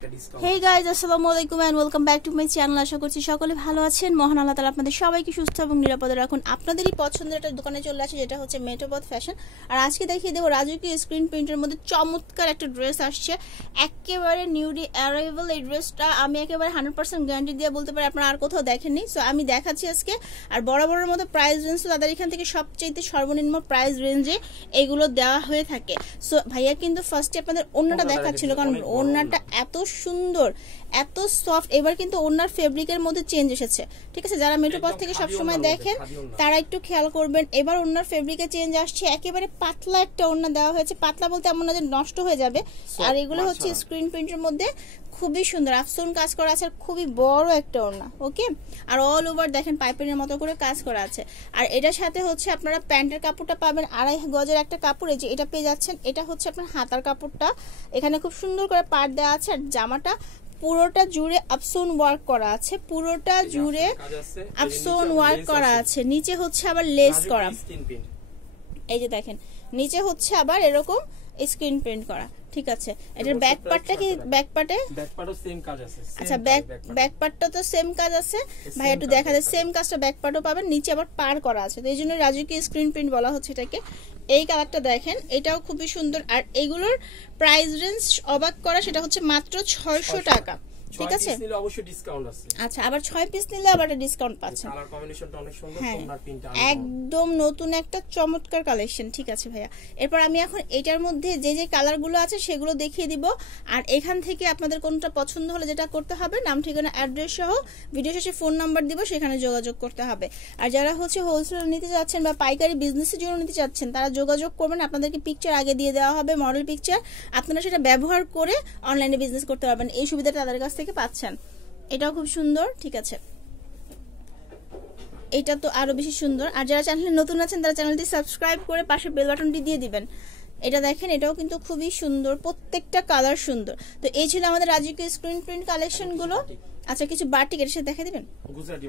Hey guys, Assalamualaikum and welcome back to my channel. আশা করছি সকলে ভালো আছেন। মহান আল্লাহ তাআলা আপনাদের সবাইকে সুস্থ এবং নিরাপদে রাখুন। আপনাদেরই পছন্দের একটা দোকানে চলে আসে যেটা হচ্ছে মেটোপথ ফ্যাশন। আর আজকে দেখিয়ে দেব রাজকীয় স্ক্রিন প্রিন্টের মধ্যে চমৎকার একটা ড্রেস আসছে, একেবারে নিউলি অ্যারাইভাল। এই ড্রেসটা আমি একেবারে 100% গ্যারান্টি দিয়ে বলতে পারি আপনারা আর কোথাও দেখেননি। সো আমি দেখাচ্ছি আজকে। আর বরাবরের মতো প্রাইস রেঞ্জ তাদের এখান থেকে সবচেয়ে সর্বনিম্ন প্রাইস রেঞ্জে এগুলো দেওয়া হয়ে থাকে। সো ভাইয়া কিন্তু ফার্স্টে আপনাদের ওড়নাটা দেখাচ্ছিল, কারণ ওড়নাটা এত সুন্দর, এত সফট। এবার কিন্তু ওড়নার ফেব্রিকের মধ্যে চেঞ্জ এসেছে, ঠিক আছে? যারা মেটোপথ থেকে সবসময় দেখেন তারা একটু খেয়াল করবেন। এবার ওড়নার ফেব্রিকে চেঞ্জ আসছে, একেবারে পাতলা একটা ওড়না দেওয়া হয়েছে। পাতলা বলতে এমন না যে নষ্ট হয়ে যাবে। আর এগুলো হচ্ছে স্ক্রিন প্রিন্টের মধ্যে খুবই সুন্দর আফসোন কাজ করা আছে, আর খুবই বড় একটা ওড়না, ওকে? আর অল ওভার দেখেন পাইপিংয়ের মতো করে কাজ করা আছে। আর এটার সাথে হচ্ছে আপনারা প্যান্টের কাপড়টা পাবেন 2.5 গজের একটা কাপড়, এই যে এটা পেয়ে যাচ্ছেন। এটা হচ্ছে আপনার হাতার কাপড়টা, এখানে খুব সুন্দর করে পাড় দেওয়া আছে। আর জামাটা পুরোটা জুড়ে আফসোন ওয়ার্ক করা আছে, পুরোটা জুড়ে আফসোন ওয়ার্ক করা আছে। নিচে হচ্ছে আবার লেস করা, এই যে দেখেন নিচে হচ্ছে আবার এরকম স্ক্রিন প্রিন্ট করা, ঠিক আছে? এটার ব্যাক পার্টটা কি? ব্যাক পার্টও সেম কাজ আছে। আচ্ছা, ব্যাক পার্টটা তো সেম কাজ আছে ভাই, একটু দেখা যায় সেম কাজটা ব্যাক পার্টও পাবেন। নিচে আবার পার করা আছে, তো এই জন্য রাজকীয় স্ক্রিন প্রিন্ট বলা হচ্ছে এটাকে। এই কালারটা দেখেন, এটাও খুবই সুন্দর। আর এগুলোর প্রাইস রেঞ্জ অবাক করা, সেটা হচ্ছে মাত্র 600 টাকা, ঠিক আছে? অবশ্যই ডিসকাউন্ট আছে। আচ্ছা, আবার 6 পিস নিলে আবার একটা ডিসকাউন্ট পাচ্ছেন। কালার কম্বিনেশনটা অনেক সুন্দর, তোমরা প্রিন্টটা একদম নতুন একটা চমৎকার কালেকশন, ঠিক আছে ভাইয়া? এরপর আমি এখন এটার মধ্যে যে যে কালারগুলো আছে সেগুলো দেখিয়ে দিব। আর এখান থেকে আপনাদের কোনটা পছন্দ হলে যেটা করতে হবে, নাম ঠিকানা অ্যাড্রেস সহ ভিডিও শেষে ফোন নাম্বার দিব, সেখানে যোগাযোগ করতে হবে। আর যারা হচ্ছে হোলসেল নিতে যাচ্ছেন বা পাইকারি বিজনেসের জন্য নিতে চাচ্ছেন তারা যোগাযোগ করবেন। আপনাদেরকে পিকচার আগে দিয়ে দেওয়া হবে, মডেল পিকচার, আপনারা সেটা ব্যবহার করে অনলাইনে বিজনেস করতে পারবেন। এই সুবিধাটা তাদের কাছ থেকে পাচ্ছেন। এটাও খুব সুন্দর, ঠিক আছে? এটা তো আরো বেশি সুন্দর। আর যারা চ্যানেলে নতুন আছেন তারা চ্যানেলটি সাবস্ক্রাইব করে পাশে বেল বাটনটি দিয়ে দিবেন। এটা দেখেন, এটাও কিন্তু খুবই সুন্দর, প্রত্যেকটা কালার সুন্দর। তো এই ছিল আমাদের রাজকীয় স্ক্রিন প্রিন্ট কালেকশন গুলো। আচ্ছা, কিছু বাটিক এর সাথে দেখে দিবেন।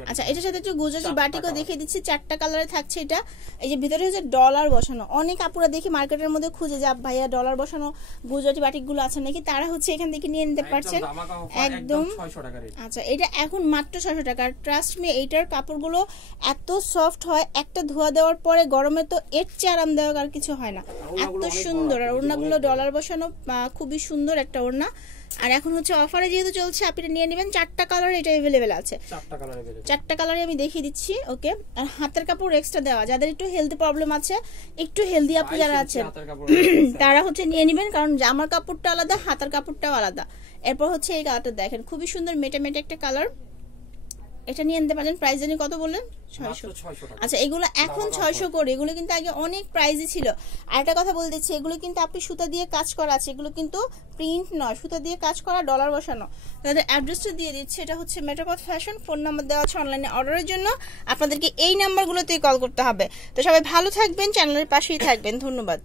আচ্ছা, এটার সাথে একটু গুজরাটি বাটিকও দেখিয়ে দিচ্ছি। 4টা কালারে থাকছে এটা। এই যে ভিতরে হচ্ছে ডলার বসানো। অনেক আপুরা দেখি মার্কেটের মধ্যে খুঁজে যা ভাইয়া ডলার বসানো গুজরাটি বাটিক গুলো আছে নাকি, তারা হচ্ছে এখান থেকে নিয়ে নিতে পারছেন একদম 600 টাকা রেট। আচ্ছা, এটা এখন মাত্র 600 টাকা। ট্রাস্ট মি, এইটার কাপড়গুলো এত সফট হয়, একটা ধোয়া দেওয়ার পরে গরমে তো এর চেয়ে আরামদায়ক আর কিছু হয় না, এত সুন্দর। আর ওড়নাগুলো ডলার বসানো, খুবই সুন্দর একটা ওড়না। আর এখন হচ্ছে অফারে যেহেতু চলছে, আপনি নিয়ে নেবেন। 4টা কালার এটা अवेलेबल আছে, 4টা কালারে আমি দেখিয়ে দিচ্ছি, ওকে? আর হাতের কাপড় এক্সট্রা দেওয়া। যাদের একটু হেলথ প্রবলেম আছে, একটু হেলদি আপু যারা আছেন তারা হচ্ছে নিয়ে নেবেন, কারণ জামার কাপড়টা আলাদা, হাতের কাপড়টাও আলাদা। এরপর হচ্ছে এই কালারটা দেখেন, খুবই সুন্দর মেটে মেটে একটা কালার। এটা নিয়ে নিতে পারেন। প্রাইস জানি কত বললেন? 600। আচ্ছা, এগুলো এখন 600 করে, এগুলো কিন্তু আগে অনেক প্রাইসই ছিল। আর একটা কথা বলে দিচ্ছি, এগুলো কিন্তু আপনি সুতা দিয়ে কাজ করা আছে, এগুলো কিন্তু প্রিন্ট নয়, সুতা দিয়ে কাজ করা, ডলার বসানো। তাদের অ্যাড্রেসটা দিয়ে দিচ্ছে, এটা হচ্ছে মেটোপথ ফ্যাশন। ফোন নাম্বার দেওয়া আছে অনলাইনে অর্ডারের জন্য, আপনাদেরকে এই নাম্বারগুলোতেই কল করতে হবে। তো সবাই ভালো থাকবেন, চ্যানেলের পাশেই থাকবেন। ধন্যবাদ।